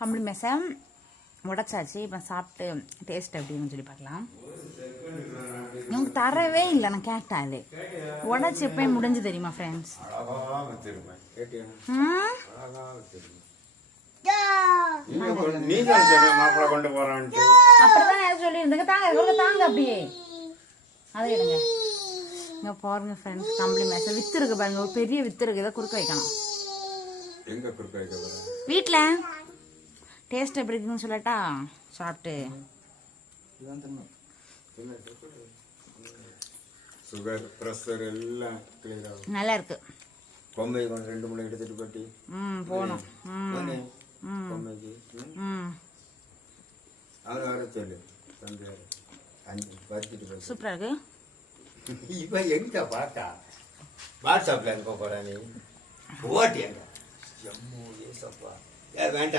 கம்பளி மேசை உடச்சாச்சு. இப்போ சாப்பிட்டு டேஸ்ட் எப்படின்னு சொல்லி பார்க்கலாம். உங்களுக்கு தரவே இல்லை, நான் கேட்டாலே உடச்சி எப்பயும் முடிஞ்சு தெரியுமா ஃப்ரெண்ட்ஸ்? அப்படிதான் சொல்லியிருந்தேங்க. தாங்க அப்படியே அதை எடுங்க. இங்க பாருங்க ஃப்ரெண்ட்ஸ், கம்பளி மேசை வித்து இருக்கு பாருங்க. ஒரு பெரிய வித்து இருக்கு, இதை குறுக்க வைக்கணும். வீட்டுல டேஸ்ட் எப்படி இருக்குன்னு சொல்லட்டா? சாப்பிட்டு சுகர் பிரஷர் எல்லாம் கிளியர் ஆகும். நல்லா இருக்கு. பொம்மை 2 3 எடுத்துட்டு போட்டி போகணும். பொம்மைக்கு அது வர சொல்லு. சூப்பரா இருக்கு. இப்ப எங்க பார்த்தா வாட்ஸ்அப்ல இருக்க போற நீ ஓட்டியாங்க. வேண்டாம்.